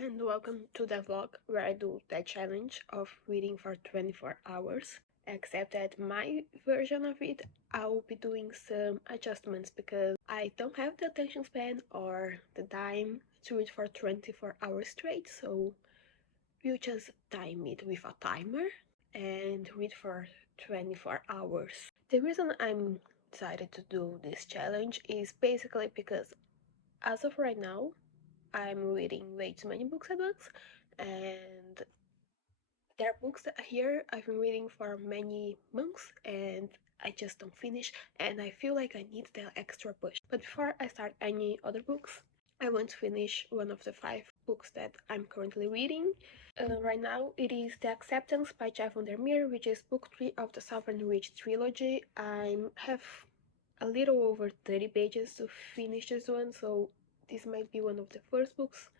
and welcome to the vlog where I do that challenge of reading for 24 hours. Except that my version of it, I'll be doing some adjustments because I don't have the attention span or the time to read for 24 hours straight, so we'll just time it with a timer and read for 24 hours. The reason I'm decided to do this challenge is basically because as of right now, I'm reading way too many books at once, and there are books that here I've been reading for many months and I just don't finish, and I feel like I need the extra push. But before I start any other books, I want to finish one of the 5 books that I'm currently reading. Right now, it is The Acceptance by Jeff Vandermeer, which is book 3 of the Sovereign Ridge trilogy. I have a little over 30 pages to finish this one, so this might be one of the first books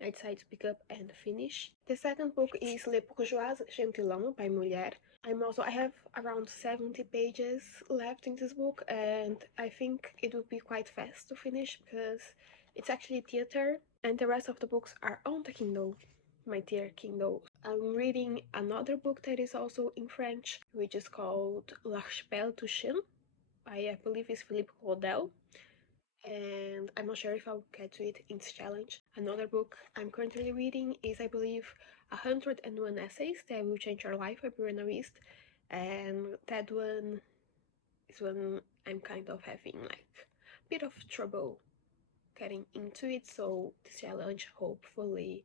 I decided to pick up and finish. The second book is Le Bourgeois Gentilhomme by Mulher. I have around 70 pages left in this book, and I think it will be quite fast to finish because it's actually theater, and the rest of the books are on the Kindle, my dear Kindle. I'm reading another book that is also in French, which is called L'Archipel Touchant by, I believe, is Philippe Claudel, and I'm not sure if I'll get to it in this challenge. Another book I'm currently reading is, I believe, 101 Essays That Will Change Your Life by Brianna Wiest, and that one is one I'm kind of having like a bit of trouble getting into it, so this challenge hopefully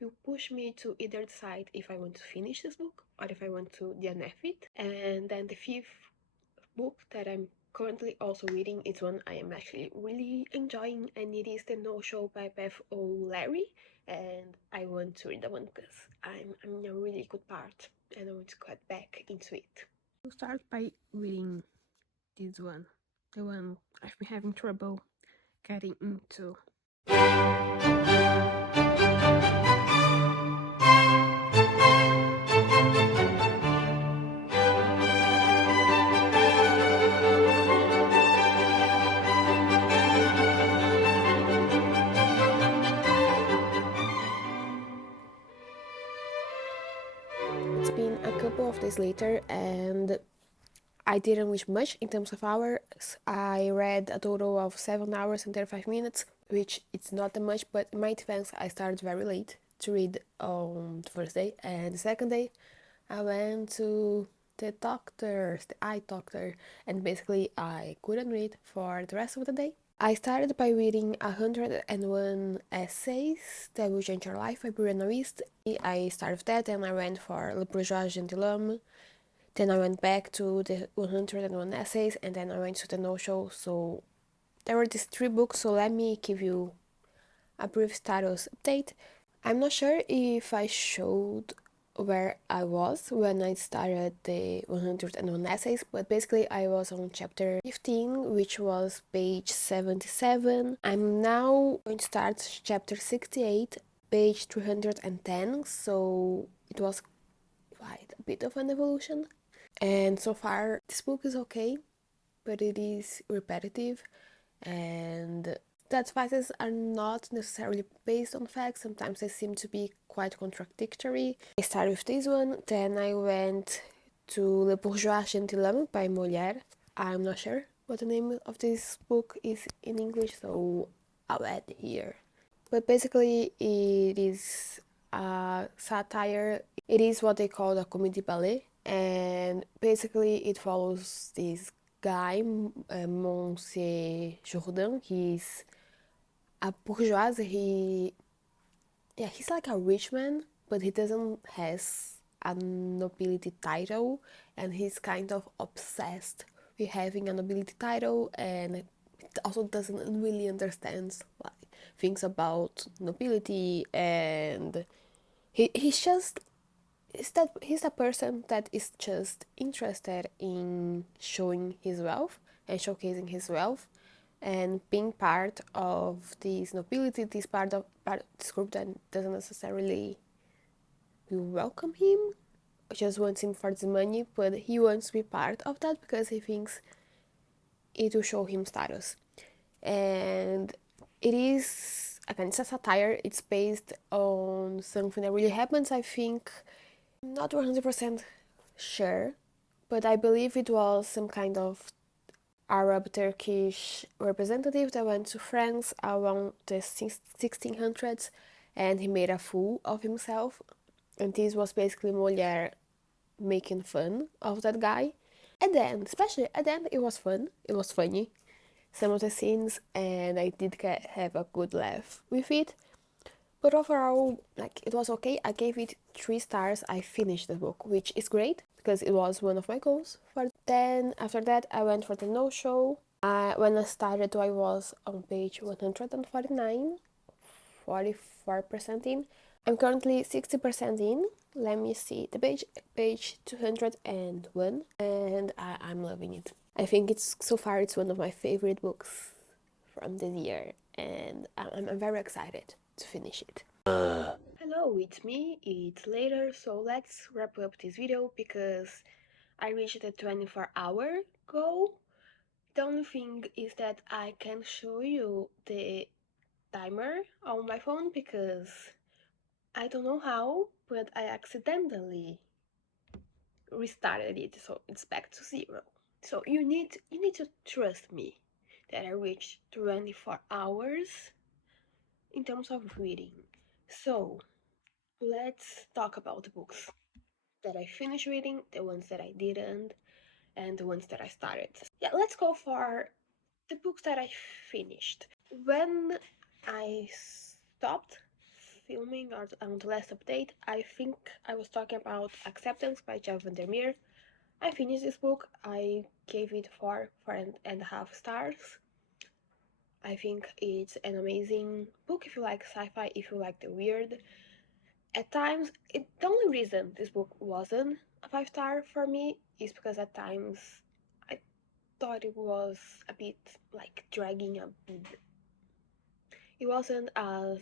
will push me to either decide if I want to finish this book or if I want to DNF it. And then the fifth book that I'm currently also reading is one I am actually really enjoying, and it is The No Show by Beth O'Leary, and I want to read that one because I'm in a really good part and I want to get back into it. I'll start by reading this one, the one I've been having trouble getting into. It's been a couple of days later and I didn't reach much in terms of hours. I read a total of 7 hours and 35 minutes, which it's not that much, but in my defense, I started very late to read on the first day, and the second day I went to the eye doctor, and basically I couldn't read for the rest of the day. I started by reading 101 Essays That Will Change Your Life by Brianna Wiest. I started with that, and I went for Le Bourgeois Gentilhomme. Then I went back to the 101 Essays, and then I went to the No Show. So there were these 3 books, so let me give you a brief status update. I'm not sure if I showed where I was when I started the 101 Essays, but basically I was on chapter 15, which was page 77. I'm now going to start chapter 68, page 310, so it was quite a bit of an evolution. And so far, this book is okay, but it is repetitive, and the advices are not necessarily based on facts. Sometimes they seem to be quite contradictory. I started with this one, then I went to Le Bourgeois Gentilhomme by Molière. I'm not sure what the name of this book is in English, so I'll add here. But basically, it is a satire. It is what they call a comédie ballet, and basically it follows this guy, Monsieur Jourdan. He's a bourgeois. He's like a rich man, but he doesn't has a nobility title, and he's kind of obsessed with having a nobility title, and also doesn't really understand like things about nobility, and he's just he's a person that is just interested in showing his wealth and showcasing his wealth and being part of this nobility, this group that doesn't necessarily welcome him, just wants him for the money, but he wants to be part of that because he thinks it will show him status. And it is again, it's a satire. It's based on something that really happens, I think. I'm not 100% sure, but I believe it was some kind of Arab Turkish representative that went to France around the 1600s, and he made a fool of himself. And this was basically Molière making fun of that guy. And then, especially at the end, it was fun. It was funny. Some of the scenes, and I did have a good laugh with it. But overall, like, it was okay. I gave it 3 stars. I finished the book, which is great because it was one of my goals. Then after that, I went for the no show. When I started, I was on page 149, 44% in. I'm currently 60% in. Let me see the page 201, and I'm loving it. I think so far it's one of my favorite books from this year, and I'm very excited to finish it. Hello, it's me, it's later, so let's wrap up this video because I reached the 24-hour goal. The only thing is that I can show you the timer on my phone because I don't know how, but I accidentally restarted it, so it's back to 0. So you need to trust me that I reached 24 hours in terms of reading. So let's talk about the books that I finished reading, the ones that I didn't, and the ones that I started. Yeah, let's go for the books that I finished. When I stopped filming on the last update, I think I was talking about Acceptance by Jeff Vandermeer. I finished this book. I gave it 4.5 stars. I think it's an amazing book if you like sci-fi, if you like the weird. At times, the only reason this book wasn't a 5-star for me is because at times I thought it was a bit like dragging a bit. It wasn't as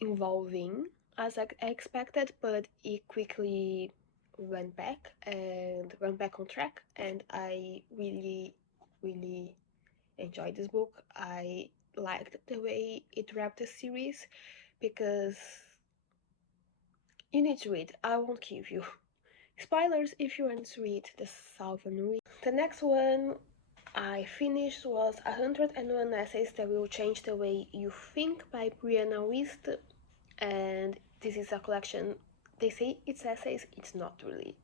involving as I expected, but it quickly went back on track, and I really, really enjoyed this book. I liked the way it wrapped the series because you need to read. I won't give you spoilers if you want to read The Southern Wind. The next one I finished was 101 Essays That Will Change the Way You Think by Brianna Wiest, and this is a collection. They say it's essays, it's not really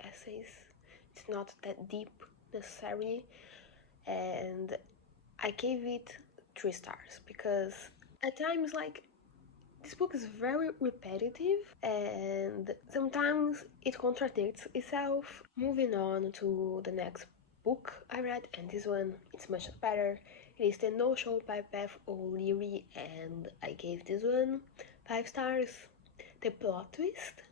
essays. It's not that deep necessarily, and I gave it 3 stars because at times, like, this book is very repetitive and sometimes it contradicts itself. Moving on to the next book I read, and this one it's much better. It is The No Show by Beth O'Leary, and I gave this one 5 stars. The plot twist,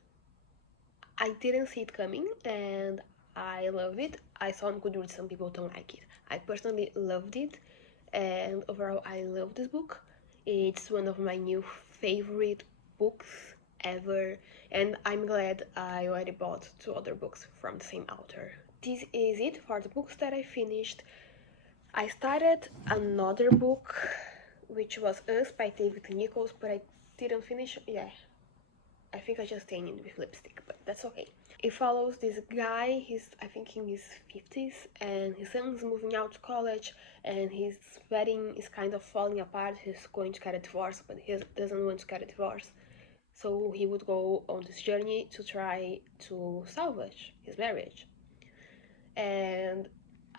I didn't see it coming and I loved it. I saw on Goodreads some people don't like it. I personally loved it, and overall I love this book. It's one of my new favorite books ever, and I'm glad I already bought 2 other books from the same author. This is it for the books that I finished. I started another book, which was Us by David Nichols, but I didn't finish. Yeah, I think I just stained it with lipstick, but that's okay. It follows this guy, he's I think in his 50s, and his son's moving out to college, and his wedding is kind of falling apart. He's going to get a divorce, but he doesn't want to get a divorce. So he would go on this journey to try to salvage his marriage. And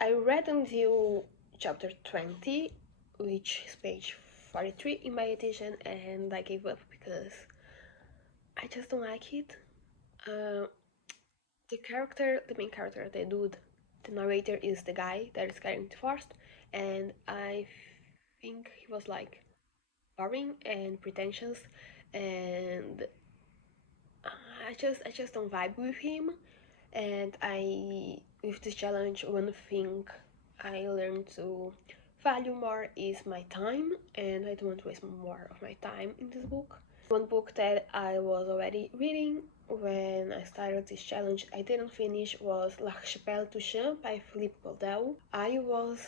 I read until chapter 20, which is page 43 in my edition, and I gave up because I just don't like it. Uh, the main character, the dude, the narrator is the guy that is getting divorced, and I think he was like boring and pretentious, and I just don't vibe with him. And with this challenge, one thing I learned to value more is my time, and I don't want to waste more of my time in this book. One book that I was already reading when I started this challenge, I didn't finish, was L'Archipel Touchant by Philippe Bourdelle. I was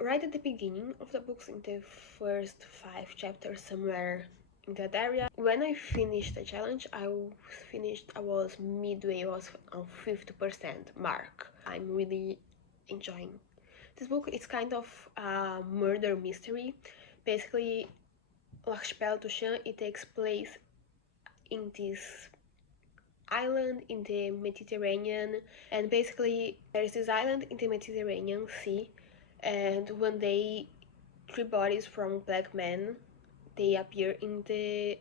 right at the beginning of the books, in the first 5 chapters, somewhere in that area. When I finished the challenge, I was midway, I was on 50% mark. I'm really enjoying this book. It's kind of a murder mystery. Basically, L'Archipel Touchant, it takes place in this island in the Mediterranean, and basically there is this island in the Mediterranean Sea, and one day 3 bodies from black men, they appear in the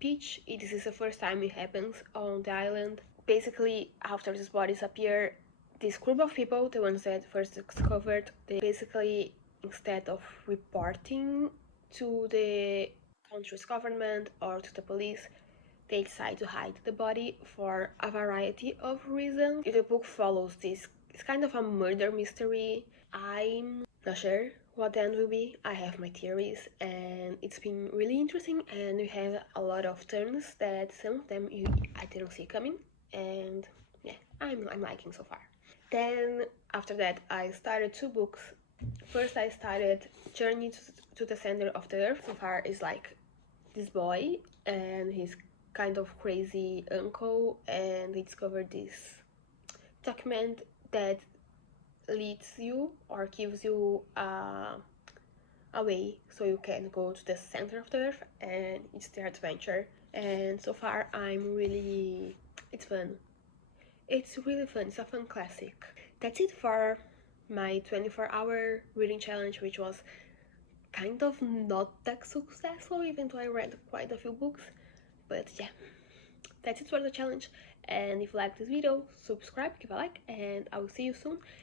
beach. This is the first time it happens on the island. Basically, after these bodies appear, this group of people, the ones that first discovered, they basically, instead of reporting to the country's government or to the police, they decide to hide the body for a variety of reasons. The book follows this. It's kind of a murder mystery. I'm not sure what the end will be. I have my theories, and it's been really interesting. And we have a lot of turns that some of them I didn't see coming, and yeah, I'm liking so far. Then after that, I started 2 books. First, I started Journey to the Center of the Earth. So far, is like this boy and his kind of crazy uncle, and they discovered this document that leads you or gives you a way so you can go to the center of the earth, and it's their adventure. And so far, it's fun. It's really fun. It's a fun classic. That's it for my 24-hour reading challenge, which was kind of not that successful, even though I read quite a few books. But yeah, that's it for the challenge. And if you like this video, subscribe, give a like, and I will see you soon.